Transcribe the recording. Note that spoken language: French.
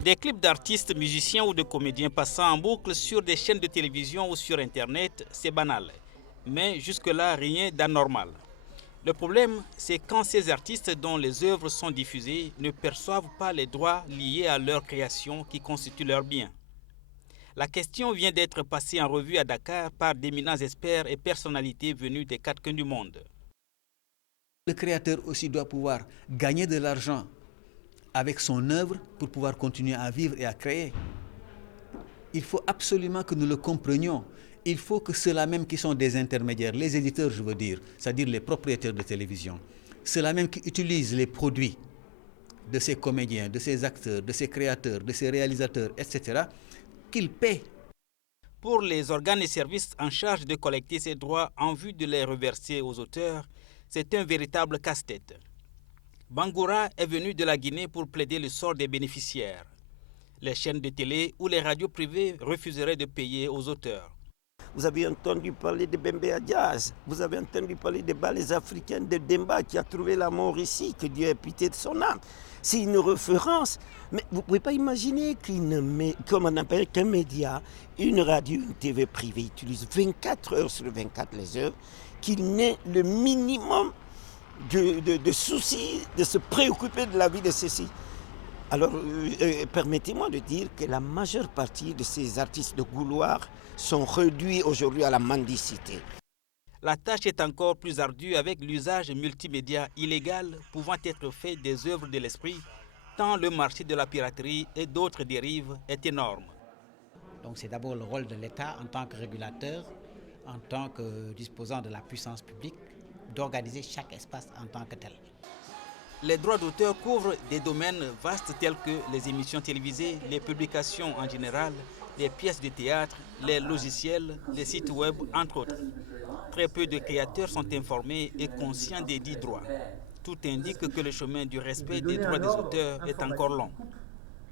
Des clips d'artistes, musiciens ou de comédiens passant en boucle sur des chaînes de télévision ou sur Internet, c'est banal. Mais jusque-là, rien d'anormal. Le problème, c'est quand ces artistes dont les œuvres sont diffusées ne perçoivent pas les droits liés à leur création qui constituent leur bien. La question vient d'être passée en revue à Dakar par d'éminents experts et personnalités venus des quatre coins du monde. Le créateur aussi doit pouvoir gagner de l'argent avec son œuvre pour pouvoir continuer à vivre et à créer. Il faut absolument que nous le comprenions. Il faut que ceux-là même qui sont des intermédiaires, les éditeurs je veux dire, c'est-à-dire les propriétaires de télévision, ceux-là même qui utilisent les produits de ces comédiens, de ces acteurs, de ces créateurs, de ces réalisateurs, etc., qu'ils paient. Pour les organes et services en charge de collecter ces droits en vue de les reverser aux auteurs, c'est un véritable casse-tête. Bangoura est venu de la Guinée pour plaider le sort des bénéficiaires. Les chaînes de télé ou les radios privées refuseraient de payer aux auteurs. Vous avez entendu parler de Bembe Diaz, vous avez entendu parler des ballets africains de Demba qui a trouvé la mort ici, que Dieu ait pitié de son âme. C'est une référence. Mais vous ne pouvez pas imaginer qu'un média, une radio, une TV privée utilise 24 heures sur 24 les œuvres, qu'il n'ait le minimum de soucis, de se préoccuper de la vie de ceux-ci. Alors, permettez-moi de dire que la majeure partie de ces artistes de couloir sont réduits aujourd'hui à la mendicité. La tâche est encore plus ardue avec l'usage multimédia illégal pouvant être fait des œuvres de l'esprit, tant le marché de la piraterie et d'autres dérives est énorme. Donc c'est d'abord le rôle de l'État en tant que régulateur, en tant que disposant de la puissance publique, d'organiser chaque espace en tant que tel. Les droits d'auteur couvrent des domaines vastes tels que les émissions télévisées, les publications en général, les pièces de théâtre, les logiciels, les sites web, entre autres. Très peu de créateurs sont informés et conscients des dits droits. Tout indique que le chemin du respect des droits des auteurs est encore long.